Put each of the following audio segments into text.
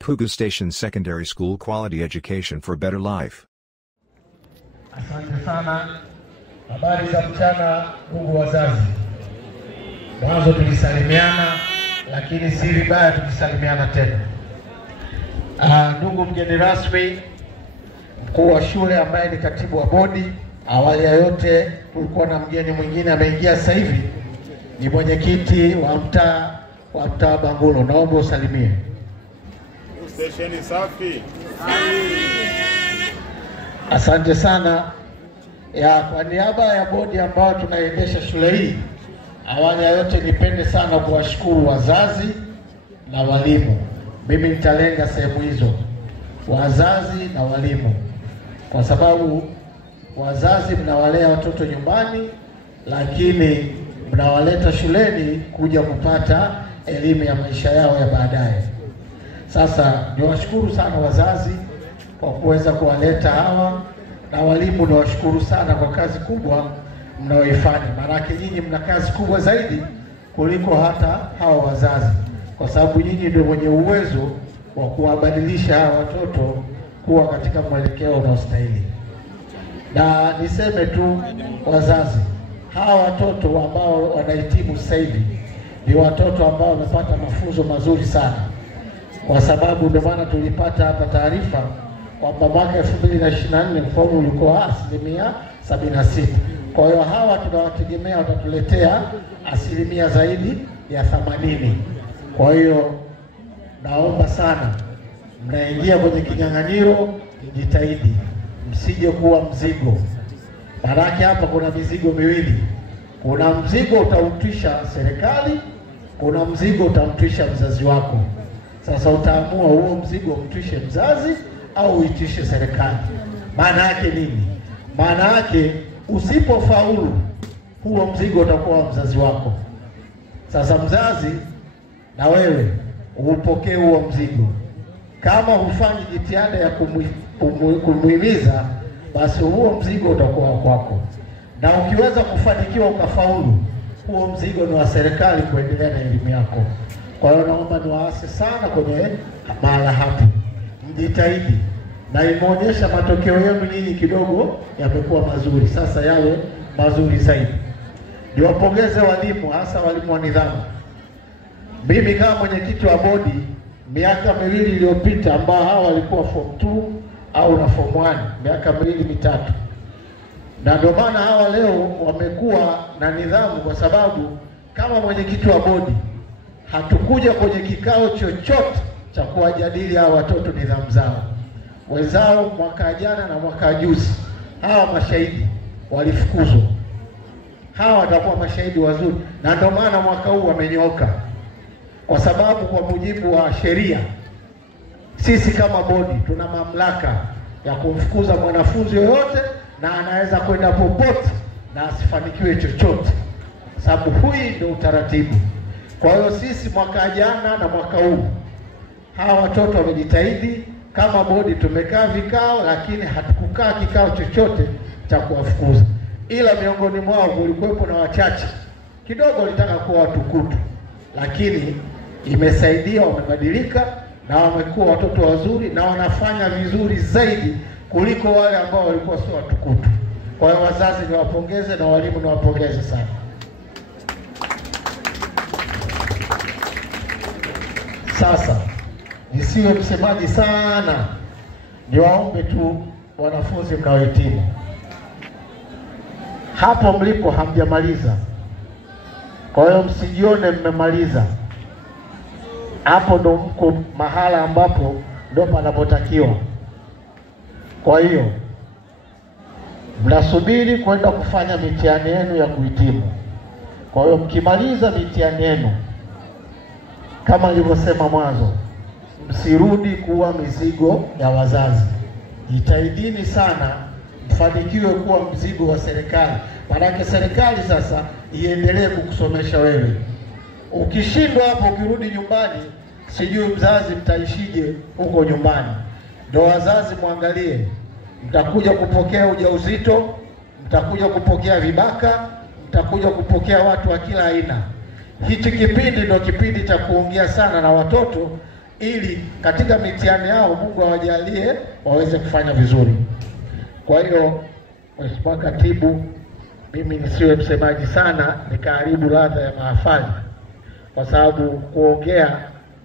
Pugu Station Secondary School, quality education for better life. Asante sana. Habari za mchana ndugu wazazi. Mwanzo tulisalimiana, lakini si vibaya tukisalimiana tena. Ndugu mgeni rasmi, mkuu wa shule ambaye ni katibu wa bodi, awali ya yote tulikuwa na mgeni mwingine ameingia sasa hivi, ni mwenyekiti wa mtaa Bangulo. Naomba usalimie. Stesheni safi. Asante sana. Kwa niaba ya bodi ambayo tunaendesha shule hii, awali ya yote nipende sana kuwashukuru wazazi na walimu. Mimi nitalenga sehemu hizo, wazazi na walimu, kwa sababu wazazi mnawalea watoto nyumbani, lakini mnawaleta shuleni kuja kupata elimu ya maisha yao ya baadaye. Sasa niwashukuru sana wazazi kwa kuweza kuwaleta hawa, na walimu niwashukuru sana kwa kazi kubwa mnaoifanya. Maana nyinyi mna kazi kubwa zaidi kuliko hata hawa wazazi, kwa sababu nyinyi ndio wenye uwezo wa kuwabadilisha hawa watoto kuwa katika mwelekeo unaostahili. Na niseme tu wazazi, hawa watoto ambao wanahitimu sasa hivi ni watoto ambao wamepata mafunzo mazuri sana, kwa sababu ndio maana tulipata hapa taarifa kwamba mwaka 2024 mfumo ulikuwa 76%. Kwa hiyo hawa tunawategemea watatuletea asilimia zaidi ya 80. Kwa hiyo naomba sana, mnaingia kwenye kinyang'anyiro, jitahidi msije kuwa mzigo. Maana hapa kuna mizigo miwili. Kuna mzigo utamtwisha serikali, kuna mzigo utamtwisha mzazi wako. Sasa utaamua huo mzigo mtwishe mzazi au uitishe serikali. Maana yake nini? Maana yake usipofaulu, huo mzigo utakuwa mzazi wako. Sasa mzazi na wewe upokee huo mzigo. Kama hufanyi jitihada ya kumuhimiza, basi huo mzigo utakuwa kwako. Na ukiweza kufanikiwa ukafaulu, huo mzigo ni wa serikali kuendelea na elimu yako. Kwa hiyo naomba niwaase sana kwenye mahala hapo. Mjitahidi, na imeonyesha matokeo yenu nyinyi kidogo yamekuwa mazuri, sasa yawe mazuri zaidi. Niwapongeze walimu, hasa walimu wa nidhamu. Mimi kama mwenyekiti wa bodi, miaka 2 iliyopita, ambao hawa walikuwa form 2 au na form 1, miaka 2 mitatu. Na ndio maana hawa leo wamekuwa na nidhamu, kwa sababu kama mwenyekiti wa bodi hatukuja kwenye kikao chochote cha kuwajadili hawa watoto nidhamu zao. Wenzao mwaka jana na mwaka juzi, hawa mashahidi walifukuzwa. Hawa watakuwa mashahidi wazuri, na ndio maana mwaka huu wamenyooka, kwa sababu kwa mujibu wa sheria sisi kama bodi tuna mamlaka ya kumfukuza mwanafunzi yoyote, na anaweza kwenda popote na asifanikiwe chochote, sababu huyu ndio utaratibu. Kwa hiyo sisi mwaka jana na mwaka huu hawa watoto wamejitahidi. Kama bodi tumekaa vikao, lakini hatukukaa kikao chochote cha kuwafukuza, ila miongoni mwao kulikuwepo na wachache kidogo walitaka kuwa watukutu, lakini imesaidia, wamebadilika na wamekuwa watoto wazuri na wanafanya vizuri zaidi kuliko wale ambao walikuwa sio watukutu. Kwa hiyo wazazi niwapongeze na walimu niwapongeze sana. Sasa nisiwe msemaji sana, niwaombe tu wanafunzi mnaohitimu, hapo mlipo hamjamaliza. Kwa hiyo msijione mmemaliza. Hapo ndo mko mahala ambapo ndo panapotakiwa. Kwa hiyo mnasubiri kwenda kufanya mitihani yenu ya kuhitimu. Kwa hiyo mkimaliza mitihani yenu, kama nilivyosema mwanzo, msirudi kuwa mizigo ya wazazi. Jitahidini sana mfanikiwe kuwa mzigo wa serikali. Maana serikali sasa iendelee kukusomesha wewe. Ukishindwa hapo, ukirudi nyumbani, sijui mzazi mtaishije huko nyumbani. Ndio wazazi muangalie, mtakuja kupokea ujauzito, mtakuja kupokea vibaka, mtakuja kupokea watu wa kila aina. Hichi kipindi ndio kipindi cha kuongea sana na watoto, ili katika mitihani yao Mungu awajalie waweze kufanya vizuri. Kwa hiyo Mheshimiwa Katibu, mimi nisiwe msemaji sana, nikaharibu ladha ya mahafali, kwa sababu kuongea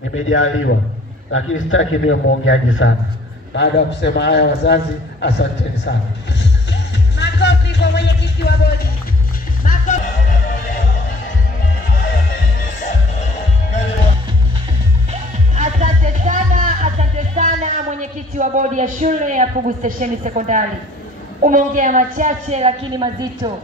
nimejaliwa, lakini sitaki niwe muongeaji sana. Baada ya kusema haya, wazazi, asanteni sana. Makofi kwa mwenyekiti wa bodi. Makofi. Asante sana mwenyekiti wa bodi ya shule ya Pugu Stesheni Sekondari. Umeongea machache lakini mazito.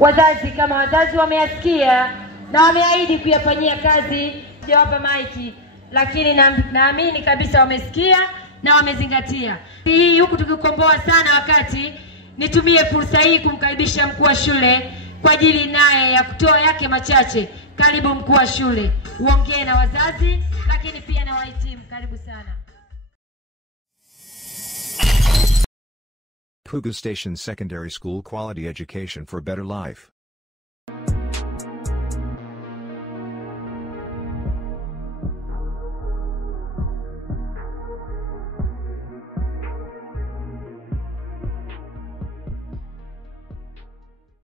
Wazazi kama wazazi wameyasikia na wameahidi kuyafanyia kazi. Sijawapa maiki, lakini naamini kabisa wamesikia na wamezingatia. Hii huku tukikomboa sana wakati, nitumie fursa hii kumkaribisha mkuu wa shule kwa ajili naye ya kutoa yake machache. Karibu mkuu wa shule, uongee na wazazi lakini pia na wahitimu. Karibu sana. Pugu Station Secondary School, quality education for better life.